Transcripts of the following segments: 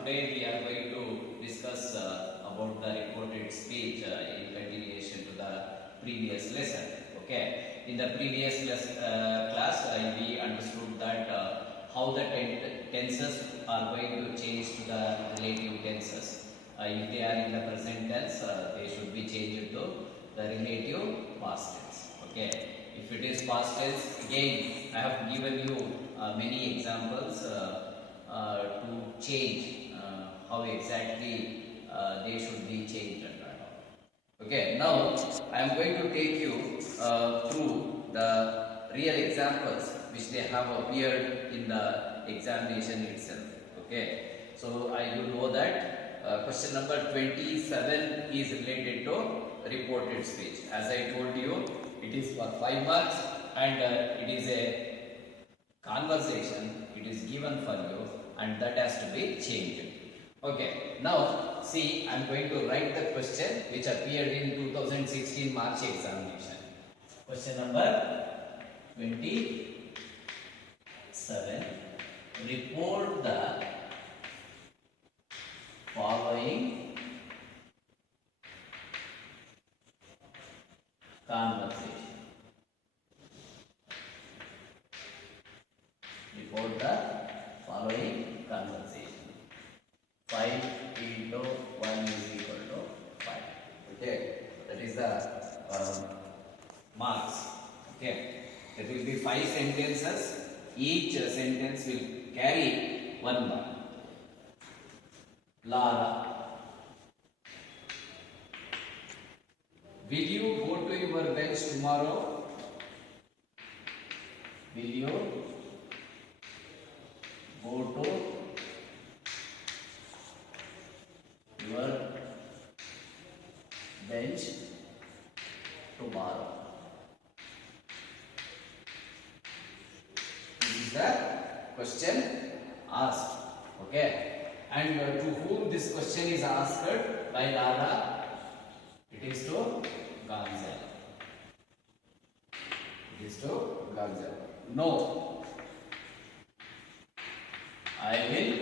today we are going to discuss about the reported speech in continuation to the previous lesson. Okay, in the previous class we understood that how the tenses are going to change to the relative tenses. If they are in the present tense, they should be changed to the relative past tense. Okay, if it is past tense, again I have given you many examples to change how exactly they should be changed and all. Okay, now I am going to take you through the real examples which they have appeared in the examination itself. Okay, so you know that question number 27 is related to reported speech. As I told you, it is for 5 marks and it is a conversation, it is given for you and that has to be changed. Okay, now see, I am going to write the question which appeared in 2016 March examination. Question number 27. Report the following conversation. Report the following conversation. 5 into 1 is equal to 5. Okay, that is the marks. Okay, there will be 5 sentences. Each sentence will carry 1 mark. Lara, will you go to your bench tomorrow? Will you go to your bench tomorrow? This is the question asked. Okay, and to whom this question is asked by Lara? It is to Gonzalo. It is to Gonzalo. No, I will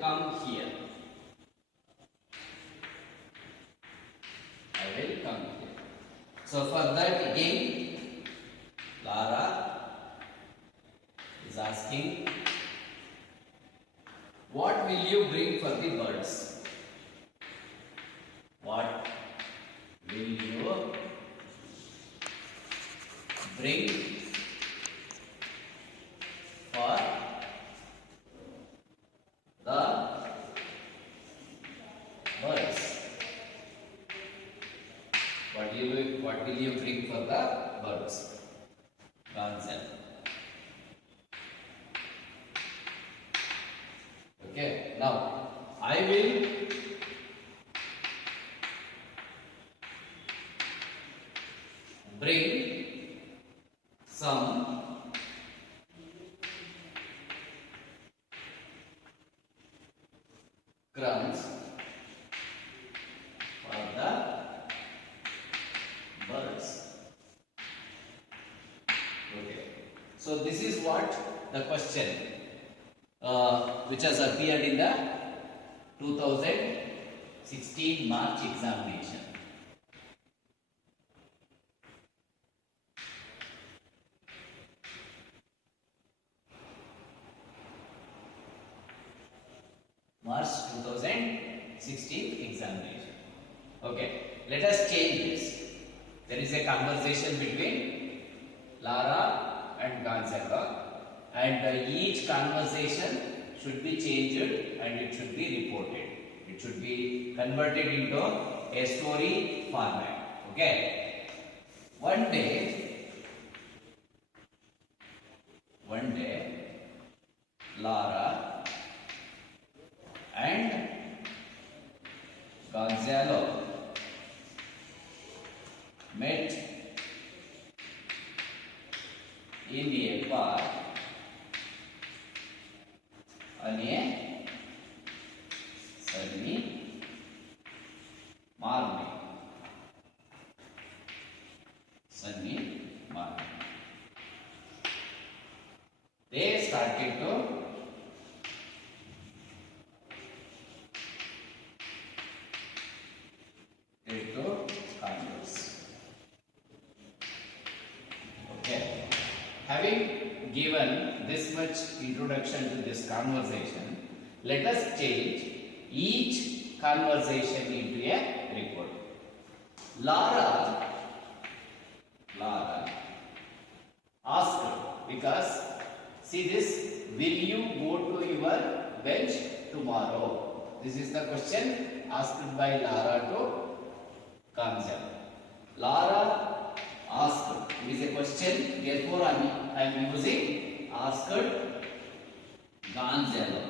come here. I will come here. So for that again, Lara is asking, what will you bring for the birds? What will you bring for the birds? What will you bring for the birds? Gonzalo. Okay, now I will bring some crumbs for the birds. Okay, so this is what the question which has appeared in the 2016 March examination. March 2016 examination. Okay, let us change this. There is a conversation between Lara and Gonzalo, and each conversation should be changed and it should be reported. It should be converted into a story format. Okay. One day, Lara and Gonzalo met in a park on a sunny morning. They started to this much introduction to this conversation. Let us change each conversation into a report. Lara asked, because see this, will you go to your bench tomorrow? This is the question asked by Lara to Gonzalo. Lara asked. It is a question, therefore I am using asked Gonzalo.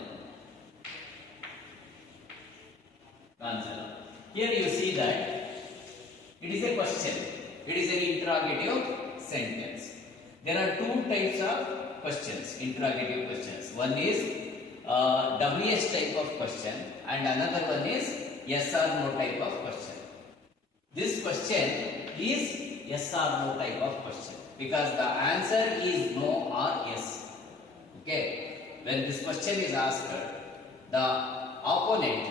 Here you see that it is a question. It is an interrogative sentence. There are two types of questions, interrogative questions. One is WH type of question and another one is yes or no type of question. This question is yes or no type of question because the answer is no or yes. Okay. When this question is asked, the opponent,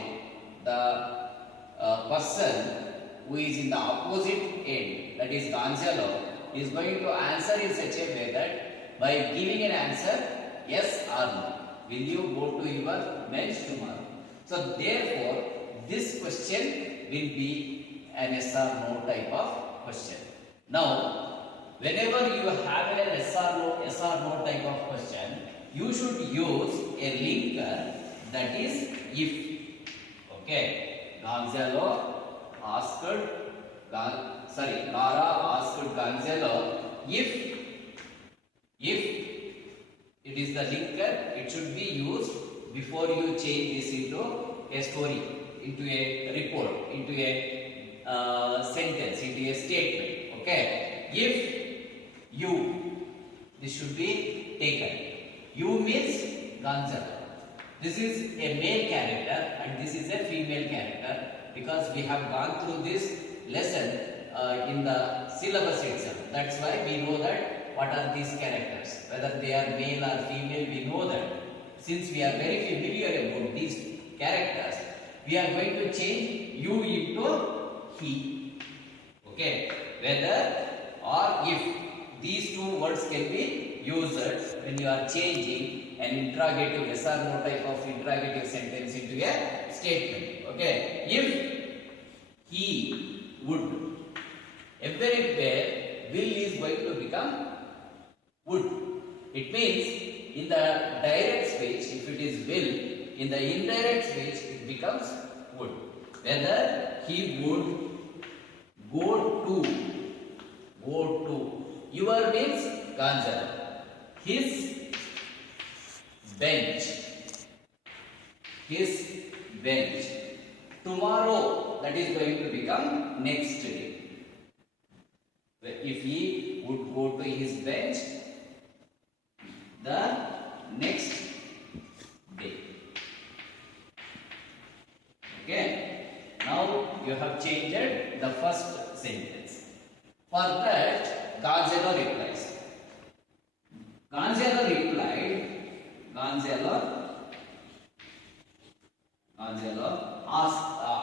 the person who is in the opposite end, that is Gonzalo, is going to answer in such a way that by giving an answer yes or no, will you go to your bench tomorrow? So therefore, this question will be an yes or no type of question. Now, whenever you have an yes or no type of question, you should use a linker, that is if. Okay, Lara asked Gonzalo if it is the linker, it should be used before you change this into a story, into a report, into a sentence, into a statement. Okay, if you, this should be taken. You means Gonzalo. This is a male character and this is a female character because we have gone through this lesson in the syllabus itself. That's why we know that what are these characters, whether they are male or female, we know that. Since we are very familiar about these characters, we are going to change you into he. Okay, whether or if these two words can be used when you are changing an interrogative yes or no type of interrogative sentence into a statement. Okay, if he would, everywhere will is going to become would. It means in the direct speech, if it is will, in the indirect speech it becomes would. Whether he would go to your means Gonzalo, his bench tomorrow, that is going to become next day. If he would go to his bench the next day. Okay, now you have changed the first sentence. For that, Gonzalo replies. Gonzalo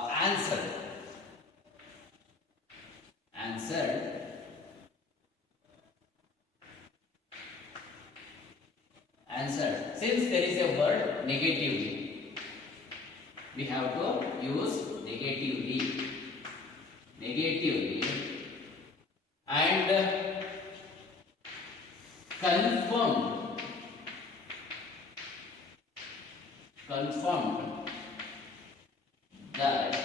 answered. Since there is a word negatively, we have to use negatively and confirmed that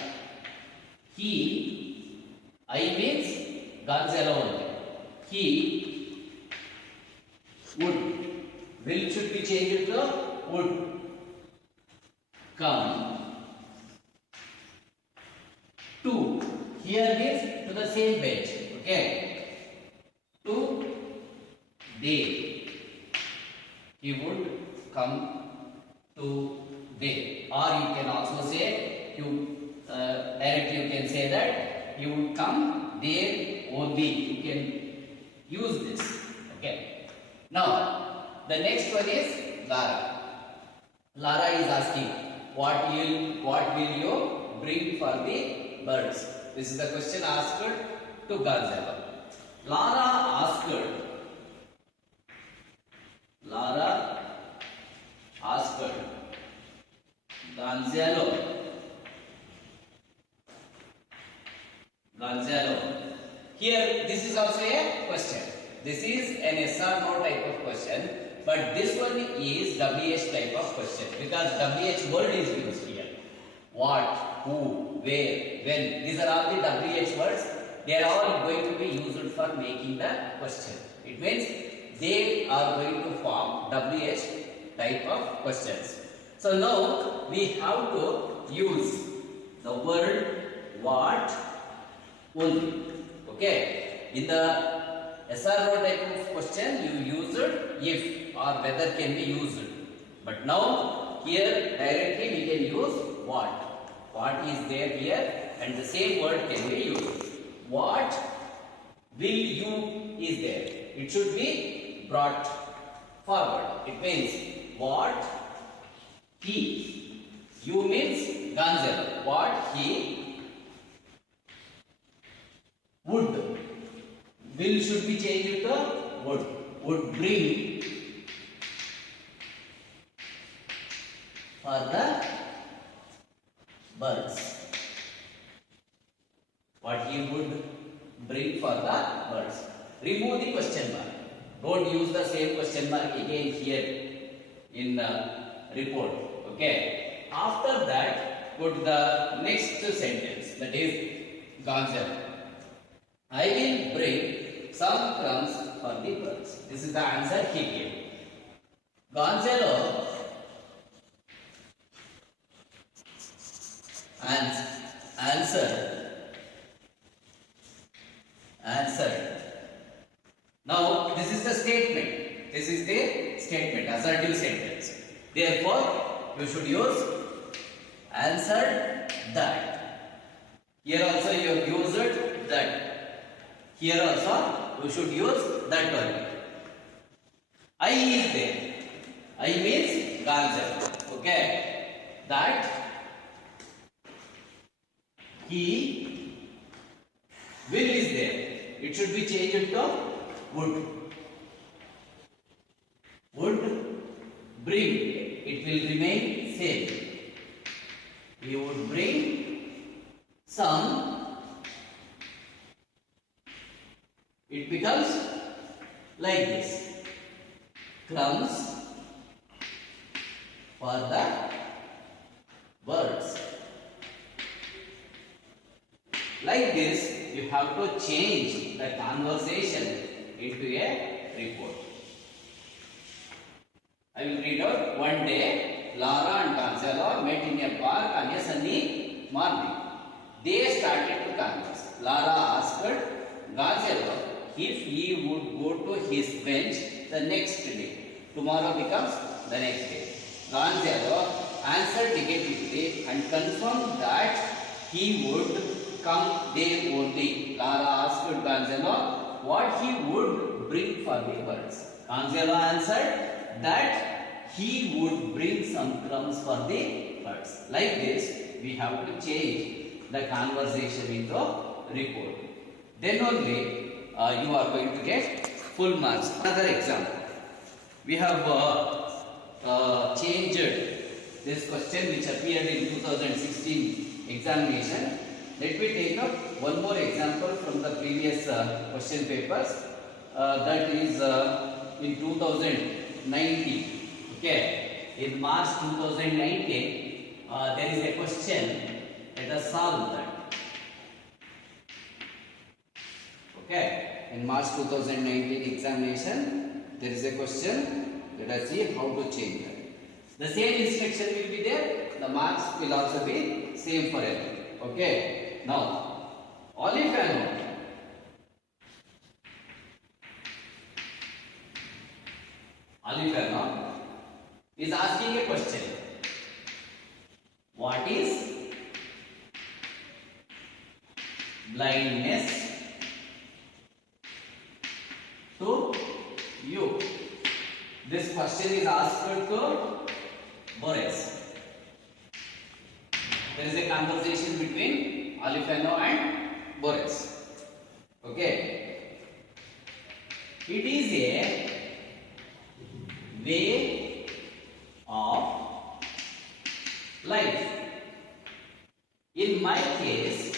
he, I means Gonzalo only, he would, will should be changed to would come to, here means to the same bench. Okay, to day, he would come to day, or you can also say, you directly you can say that he would come there only. You can use this. Okay, now the next one is Lara. Lara is asking, what will you bring for the birds? This is the question asked to Gonzalo. Lara asked, Lara asked Gonzalo. Here, this is also a question. This is an yes or no type of question, but this one is WH type of question because WH word is used here. What, who, where, when. These are all the WH words. They are all going to be used for making the question. It means they are going to form WH type of questions. So now we have to use the word what only. Okay. In the SRO type of question, you used if or whether can be used. But now here directly we can use what. What is there here, and the same word can be used. What will you is there. It should be brought forward. It means what he. You means Gonzalo. What he would. Will should be changed to would. Would bring for the birds. What he would bring for the birds. Remove the question mark. Don't use the same question mark again here in the report. Okay. After that, put the next sentence. That is Gonzalo. I will bring some crumbs for the birds. This is the answer he gave. Gonzalo answered. Now, this is the statement. This is the statement, assertive sentence. Therefore, you should use answered that. Here also you have used that. Here also you should use that one. I is there. I means Gonzalo. Okay. That he will is there. It should be changed to would. Would bring. It will remain same. He would bring some. It becomes like this. Crumbs for the birds. Like this, you have to change the conversation into a report. I will read out. One day, Lara and Gonzalo met in a park on a sunny morning. They started to converse. Lara asked Gonzalo if he would go to his bench the next day. Tomorrow becomes the next day. Gonzalo answered negatively and confirmed that he would come there only. Lara asked Gonzalo what he would bring for the birds. Gonzalo answered that he would bring some crumbs for the birds. Like this, we have to change the conversation into report. Then only you are going to get full marks. Another example. We have changed this question which appeared in 2016 examination. Let me take up one more example from the previous question papers. That is in 2019. Okay. In March 2019, there is a question. Let us solve that. Okay. In March 2019 examination, there is a question. Let us see how to change that. The same instruction will be there. The marks will also be same for everyone. Okay. Now, Olifano is asking a question. What is blindness to you? This question is asked to Boris. There is a conversation between Olifano and Boris. Okay. It is a way of life. In my case,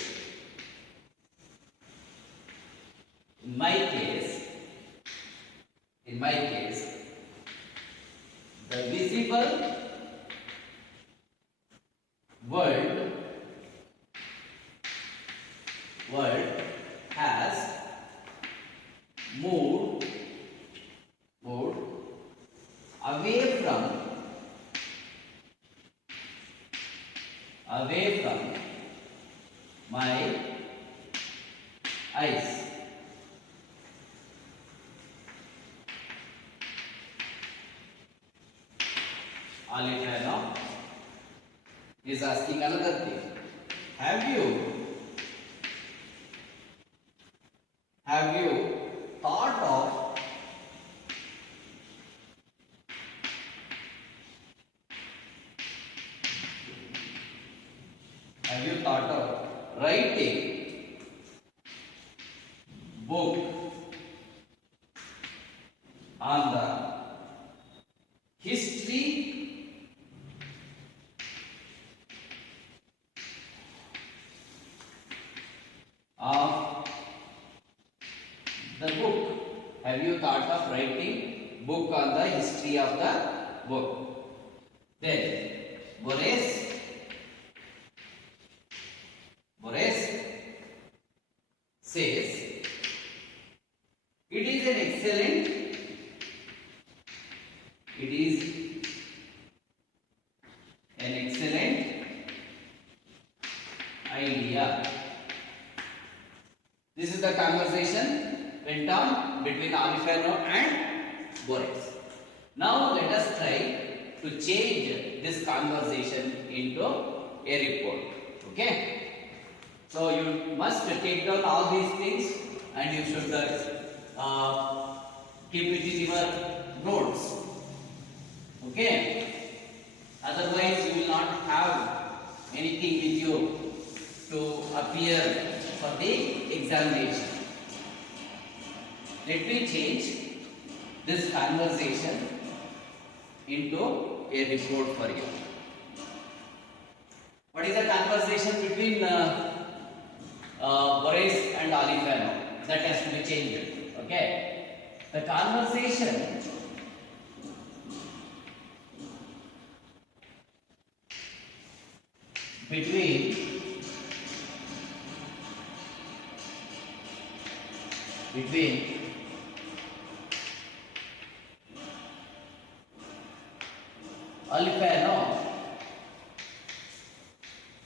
the visible world has moved away from my eyes. Alifano is asking another thing. Have you thought of writing book on the history of the book? Have you thought of writing book on the history of the book? Then Boris says it is an excellent idea. This is the conversation went on between Alifano and Boris. Now let us try to change this conversation into a report. Okay? So you must take down all these things and you should keep it in your notes. Okay? Otherwise you will not have anything with you to appear for the examination. Let me change this conversation into a report for you. What is the conversation between Boris and Alifano? That has to be changed. Okay? The conversation between Alifano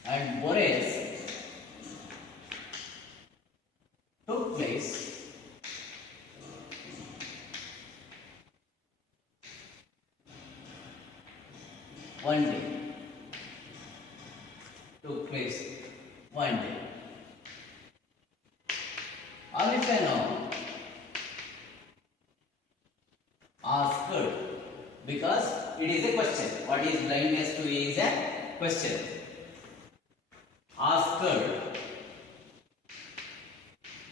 and Boris took place one day. Alifano asked, because it is a question. What is blindness to is a question. Asked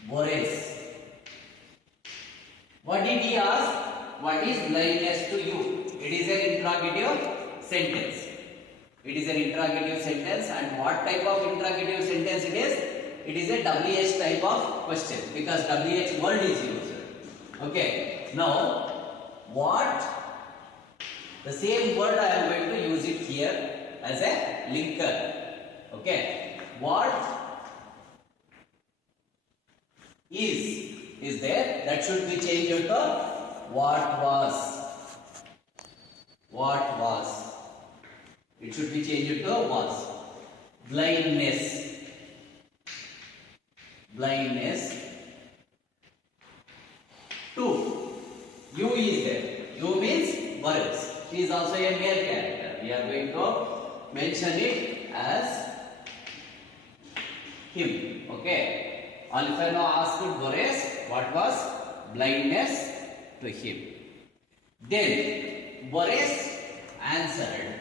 Boris. What did he ask? What is blindness to you? It is an interrogative sentence. And what type of interrogative sentence it is? It is a WH type of question because WH word is used. Okay. Now, what? The same word I am going to use it here as a linker. Okay. What is there? That should be changed to what was. It should be changed to was. Blindness. Two. You is there. You means Boris. He is also a male character. We are going to mention it as him. Okay. Alifano asked Boris what was blindness to him. Then Boris answered.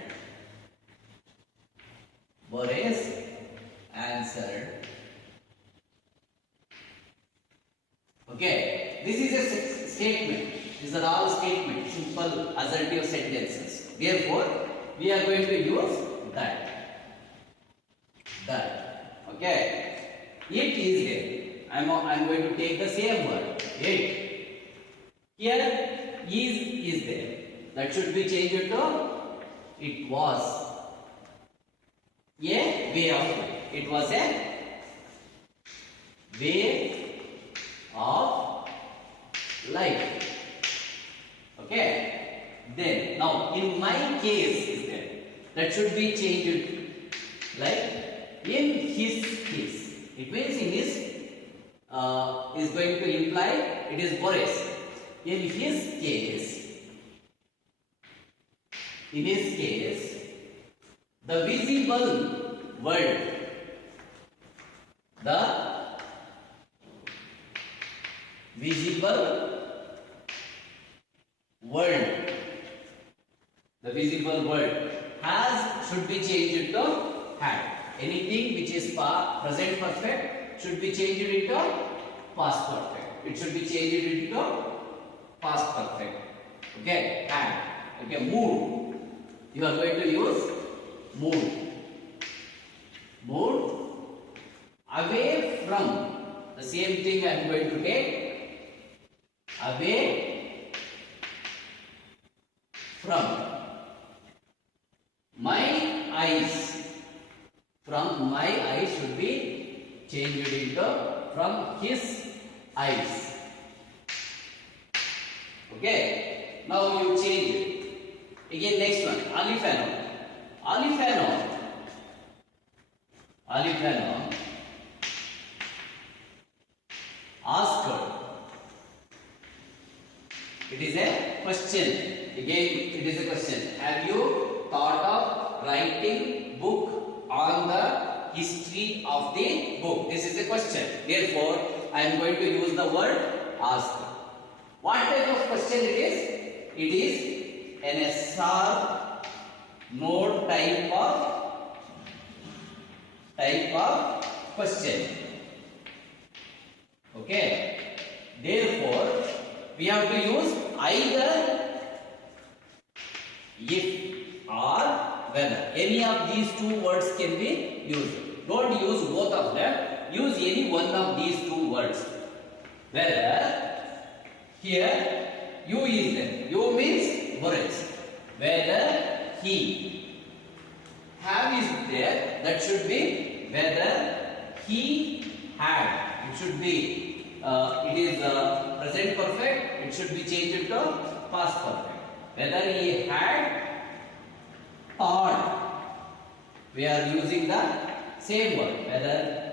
Okay, this is a statement. These are all statements, simple assertive sentences. Therefore, we are going to use that. That. Okay. It is there. I'm going to take the same word. It. Here is there. That should be changed to it was a way of life. It was a way of life. Okay. Then now in my case is there. That should be changed like in his case. It means in his is going to imply it is Boris. In his case, the visible world, the visible world has should be changed to had. Anything which is present perfect should be changed into past perfect. It should be changed into past perfect. Okay, had. Okay, mood. You are going to use mood. Mood away from. The same thing I am going to take. Away from. My eyes. From my eyes should be changed into from his eyes. Okay. Now you change it. Again next one. Alifano asked. It is a question. Again it is a question. Have you thought of writing book on the history of the book? This is a question. Therefore, I am going to use the word ask. What type of question it is? It is an SR node type of question. Okay. Therefore, we have to use either if or whether. Any of these two words can be used. Don't use both of them. Use any one of these two words. Whether here you is there. You means Boris. Whether he have is there. That should be whether he had. It should be. It is present perfect. It should be changed to past perfect. Whether he had thought, we are using the same word. Whether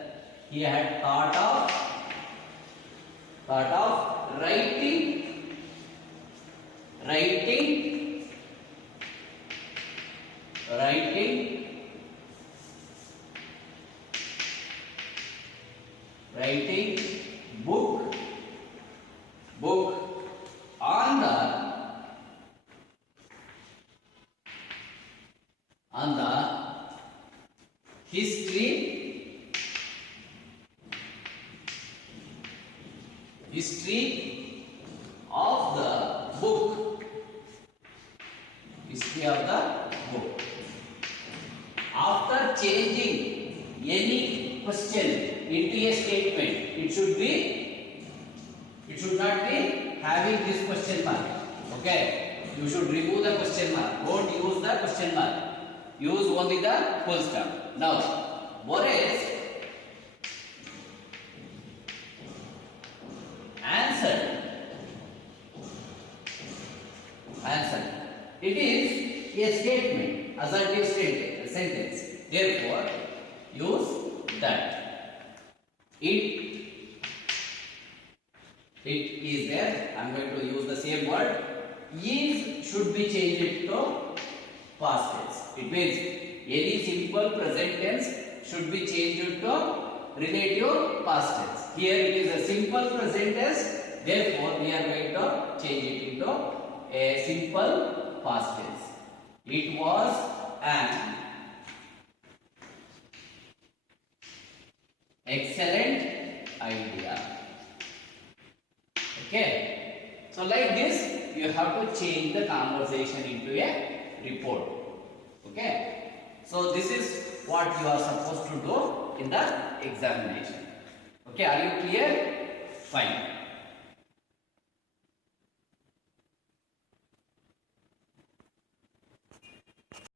he had thought of writing book on the history of the book. After changing any question into a statement, it should not be having this question mark. Okay, you should remove the question mark. Don't use the question mark. Use only the full stop. Now, Boris answered. It is a statement, assertive sentence. Therefore, use that. It is there. I am going to use the same word. Is should be changed to past tense. It means any simple present tense should be changed to relative past tense. Here it is a simple present tense. Therefore, we are going to change it into a simple past tense. It was an excellent idea. Okay. So like this, you have to change the conversation into a report. Okay. So this is what you are supposed to do in the examination. Okay, are you clear? Fine.